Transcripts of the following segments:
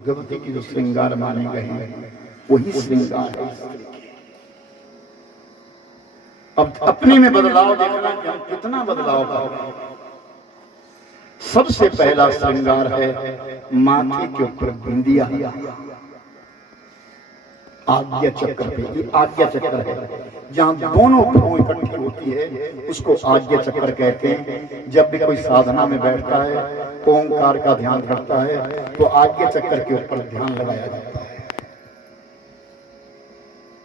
भगवती की जो श्रृंगार माने गए हैं वही श्रृंगार है। अब अपने में बदलाव देखना कि हम कितना बदलाव पाओगे। सबसे पहला श्रृंगार है माथे के ऊपर बिंदिया, आज्ञा चक्र पे। ये आज्ञा चक्र है, जहाँ दोनों भ्रूण इकट्ठी होती है उसको आज्ञा चक्र कहते हैं। जब भी कोई साधना में बैठता है, ओंकार का ध्यान करता है, तो आज्ञा चक्र के ऊपर ध्यान लगाया जाता है।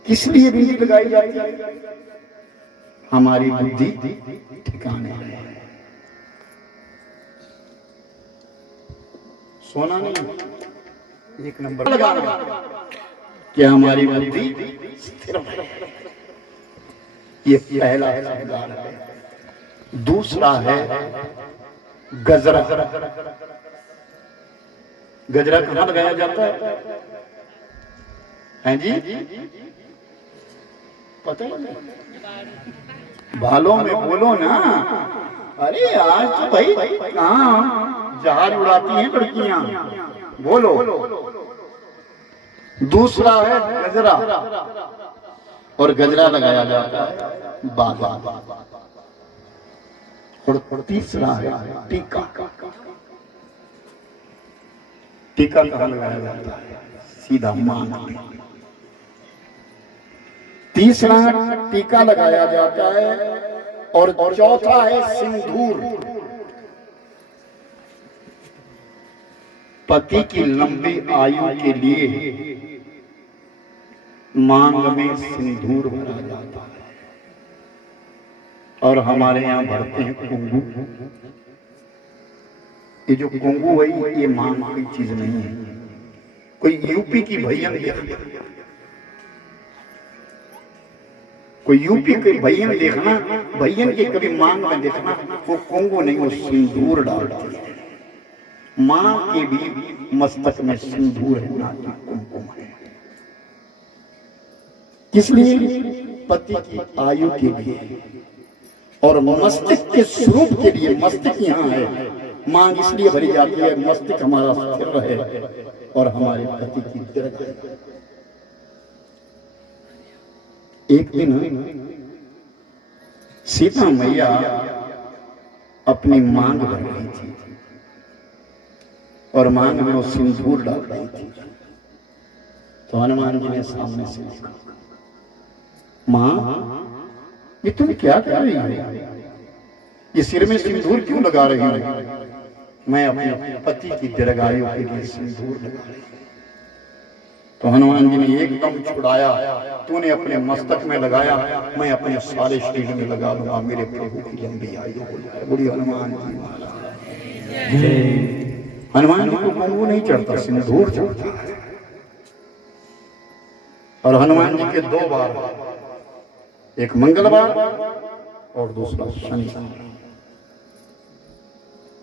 किस लिए बिंदी लगाई जाती है? हमारी बुद्धि ठिकाने है। सोना नहीं, एक नंबर लगाना कि हमारी बुद्धि स्थिर है। ये पहला श्रृंगार है। दूसरा है गजरा। गजरा कहाँ लगाया जाता है? हैं जी? पता नहीं, बालों में बोलो ना। अरे आज तो भाई कहाँ जहाज उड़ाती हैं लड़कियां, बोलो। दूसरा है गजरा, और गजरा लगाया जाता है बाल। और तीसरा है टीका। टीका कहाँ लगाया जाता है? सीधा मांग में। तीसरा टीका लगाया जाता है, और चौथा है सिंदूर। पति की लंबी आयु के लिए मांग में सिंदूर भरा जाता है। और हमारे यहाँ भरते हैं कुंगू। ये जो कुंगू है ये मांग की चीज नहीं है। कोई यूपी की भैयन, कोई यूपी के भैयन देखना, भैयन के कभी मांग में देखना, वो कुंगू नहीं, वो सिंदूर डालती है। मां के भी मस्तक में सिंदूर है, ना कि कुमकुम है। किस लिए? पति की आयु के लिए और मस्तिष्क के स्वरूप के लिए। मस्तिष्क यहाँ है, मांग इसलिए भरी जाती है मस्तिष्क हमारा स्थिर रहे और हमारे पति की दृढ़ता। एक दिन सीता मैया अपनी मांग भर रही थी और मांग में वो सिंदूर डाल रही थी। तो हनुमान जी ने सामने से देखा, मां ये तुम क्या कर रही हो? ये सिर में सिंदूर क्यों लगा रही हो? मैं अपने पति की दीर्घायु के लिए सिंदूर लगा रही हूं। तो हनुमान जी ने एकदम छुड़ाया, तूने अपने मस्तक में लगाया, मैं अपने सारे शरीर में लगा लूंगा, मेरे प्रभु की लंबी आयु हो जाए। बोलिए हनुमान जी महाराज। हनुमान जी को कुंगू नहीं चढ़ता, सिंदूर चढ़ता है। और हनुमान जी के दो बार, एक मंगलवार और दूसरा शनिवार।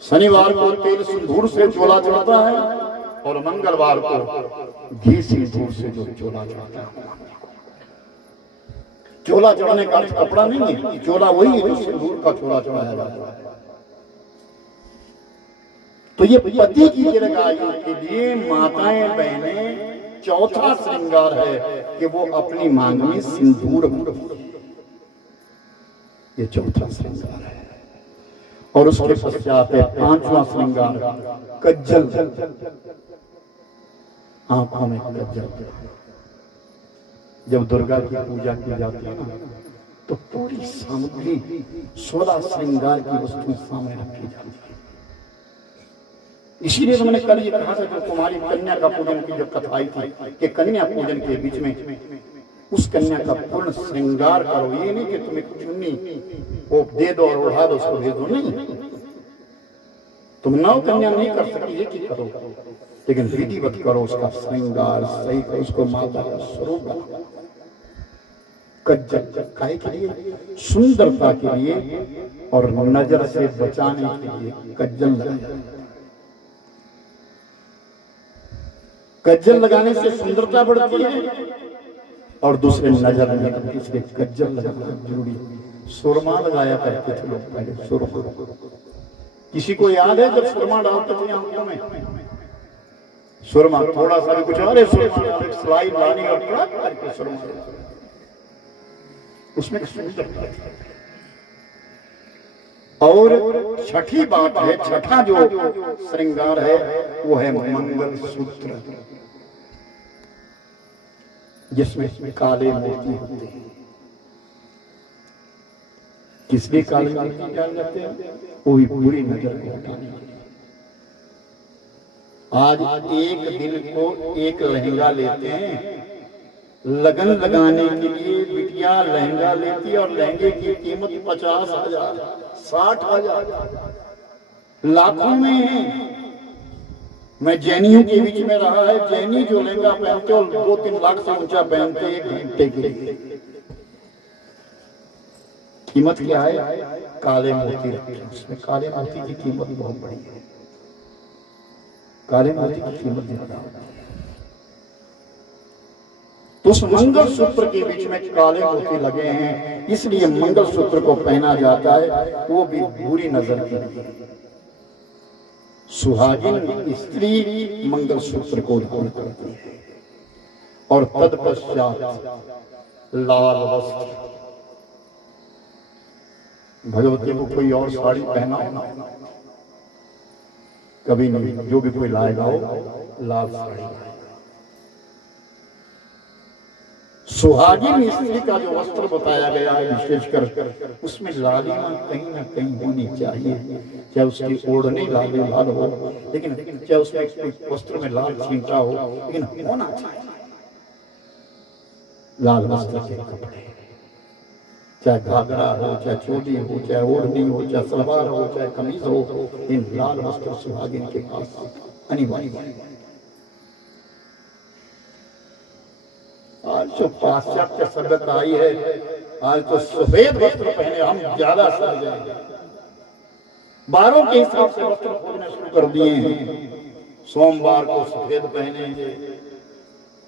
शनिवार को तेल सिंदूर से चोला चढ़ता है और मंगलवार को घी सिंदूर से जो चोला चढ़ता है। चोला चढ़ाने का अर्थ कपड़ा नहीं है, चोला वही है जो सिंदूर का चोला चढ़ाया जाता है। तो ये पति की दीर्घायु के लिए माताएं बहनें चौथा श्रृंगार है कि वो अपनी मांग में सिंदूर भरे। ये चौथा श्रृंगार है। और उसके पश्चात है पांचवा श्रृंगार, कज्जल। आंखों में कज्जल। जब दुर्गा की पूजा की जाती है ना, तो पूरी सामग्री 16 श्रृंगार की वस्तु सामने रखी जाती है। इसीलिए तो मैंने कल ये कहा था, जो तुम्हारी कन्या का पूजन की जब कथा आई थी कि कन्या पूजन के बीच में उस कन्या का पूर्ण श्रृंगार करो। ये नहीं कि तुम एक चुन्नी वो दे दो और उड़ा दो, उसको दे दो, नहीं। तुम नव कन्या नहीं कर सकी, ये की करो, लेकिन विधिवत करो, उसका श्रृंगार सही करो, उसको माता का स्वरूप बनाओ। कज्जल काहे के लिए? सुंदरता के लिए और नजर से बचाने के लिए कज्जल लगाया। कज्जल लगाने से सुंदरता बढ़ती है और दूसरे नजर नहीं, इसलिए कज्जल लगाना जरूरी। सुरमा लगाया करते थे लोग पहले, सुरमा। किसी को याद है जब सुरमा डालते थे आंखों में? सुरमा थोड़ा सा भी कुछ, अरे सुरमा स्लाइड लानी और करके सुरमा, उसमें सुंदरता है। और छठी बात है, छठा जो श्रृंगार है वो है मंगल सूत्र, जिसमें काले मोती होते हैं। किसलिए काले मोती डाल जाते हैं? वो भी बुरी नजर को हटाने के लिए। आज एक दिन को एक लहंगा लेते हैं, लगन लगाने के लिए बिटिया लहंगा लेती है और लहंगे की कीमत 50,000, 60,000, लाखों में है। मैं जैनियों के बीच में रहा है, जैनी जो लहंगा पहनते और 2-3 लाख से ऊंचा पहनते एक घंटे के लिए। कीमत क्या है? काले मोती रखते हैं उसमें। काले मोती की कीमत बहुत बड़ी है, काले मोती की कीमत ज्यादा है। तो उस मंगल सूत्र के बीच में काले मोती लगे हैं, इसलिए मंगल सूत्र को पहना जाता है, वो भी बुरी नजर की नहीं। सुहागिन स्त्री मंगल सूत्र को धारण करती है और तत्पश्चात लाल वस्त्र। भगवती को कोई और साड़ी पहना कभी नहीं, जो भी कोई लाएगा वो लाल साड़ी। सुहागिन स्त्री का जो वस्त्र बताया गया है विशेषकर, उसमें लालिमा कहीं ना कहीं होनी चाहिए। चाहे उसकी ओढ़नी लाल हो, लेकिन चाहे उसमें वस्त्र में लाल छींटा हो, लेकिन होना चाहिए लाल वस्त्र के कपड़े। चाहे घाघरा हो, चाहे चोली हो, चाहे ओढ़नी हो, चाहे सलवार हो, चाहे कमीज हो, इन लाल वस्त्र सुहागिन के पास अनिवार्य। आज जो पाश्चात्य सभ्यता आई है, आज तो सफेद वस्त्र पहने हम ज्यादा सज जाएंगे। बारों के हिसाब से वस्त्र खोलने शुरू कर दिए हैं। सोमवार को सफेद पहनेंगे,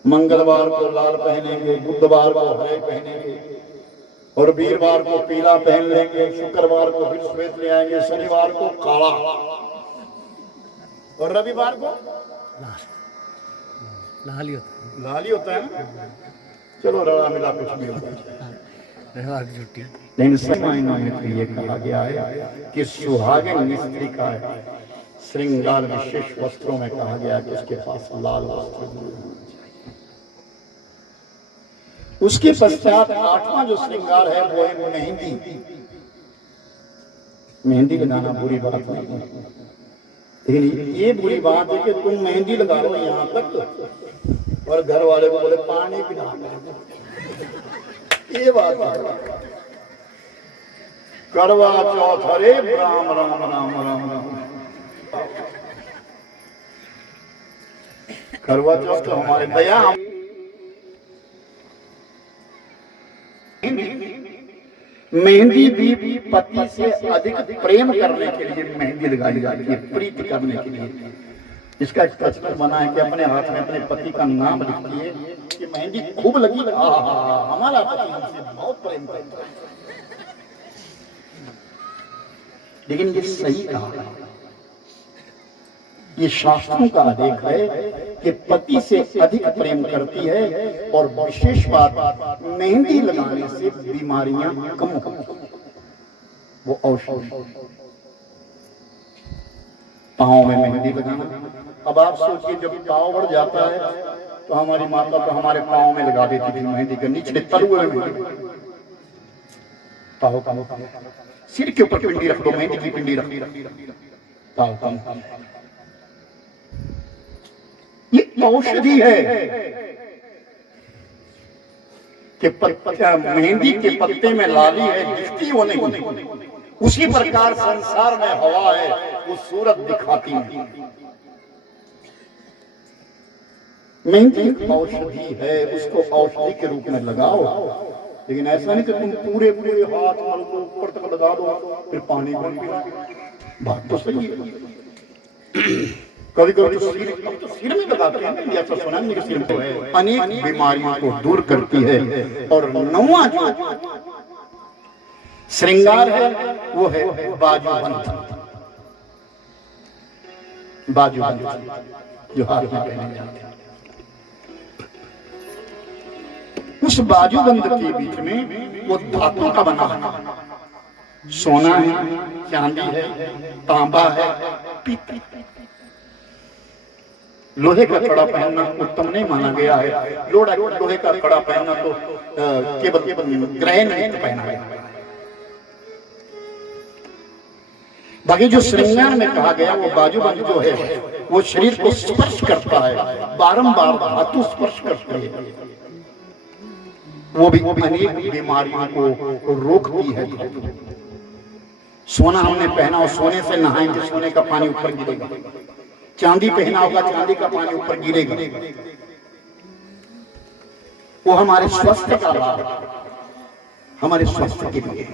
मंगलवार को लाल पहनेंगे, बुधवार को हरे पहनेंगे और वीरवार को पीला पहन लेंगे, शुक्रवार को फिर सफेद ले आएंगे, शनिवार को काला और रविवार को लाल ही होता है। लाल ही होता है। चलो रवा मिला कुछ भी होता है, रविवार की छुट्टी। लेकिन सही मायनों में तो ये कहा गया है कि सुहागिन स्त्री का श्रृंगार विशेष वस्त्रों में कहा गया कि उसके पास लाल वस्त्र होना चाहिए। उसके पश्चात 8वां जो श्रृंगार है वो है मेहंदी। मेहंदी लगाना बुरी बात नहीं है, लेकिन ये बुरी बात है कि तुम मेहंदी लगा लो यहाँ तक और घर वाले को बोले पानी पिला, ये बात है। करवा चौथ, हरे राम राम राम राम राम। करवा चौथ तो हमारे दया, मेहंदी भी पति से अधिक प्रेम करने के लिए मेहंदी लगाई जाती है, प्रीति करने के लिए। इसका एक तस्वीर बना है कि अपने हाथ में अपने पति का नाम लिखती है कि मेहंदी खूब लगी, हमारा पति हमसे बहुत प्रेम करता है। लेकिन ये सही कहा है, ये शास्त्रों का आदेश है कि पति से अधिक प्रेम करती है। और विशेष बात, मेहंदी लगाने से बीमारियां कम होती, वो औषधि। पाँव में मेहंदी लगाना, अब आप सोचिए जब पाँव बढ़ जाता है तो हमारी माता तो हमारे पाँव में लगा देती थी मेहंदी के निचले तलुए में। पाँव सिर के ऊपर पिंडी रख दो, मेहंदी की पिंडी रख पाँव। ये औषधि है कि मेहंदी के पत्ते में लाली है, दिखती वो नहीं। उसी प्रकार संसार में हवा है, वो सूरत दिखाती है। मेहंदी औषधि है, उसको औषधि के रूप में लगाओ। लेकिन ऐसा नहीं कि तुम पूरे पूरे हाथ को ऊपर तक लगा दो फिर पानी बन पिला। बात तो सही है। कभी कभी तो सिर में लगाते हैं, ऐसा सुना है सिर में अनेक बीमारियों को दूर करती है। और 9वां जो श्रृंगार है वो है बाजूबंद। बाजूबंद जो हाथ में पहने जाते हैं। उस बाजूबंद के बीच में वो धातु का बना है, सोना है, चांदी है, तांबा है, पीतल। लोहे का कड़ा पहनना उत्तम नहीं माना गया है। लोहे का कड़ा पहनना तो केवल ग्रह नहीं पहना गया। बाकी जो श्रृंगार में कहा गया वो बाजूबंद जो है वो शरीर को स्पर्श करता है, बारंबार धातु स्पर्श करती है, वो भी अनेक बीमारियों को रोकती है। सोना हमने पहना और सोने से नहाएंगे, सोने का पानी ऊपर गिरेगा। चांदी पहना होगा, चांदी का पानी ऊपर गिरेगा। वो हमारे स्वास्थ्य का लाभ, हमारे स्वास्थ्य के लिए।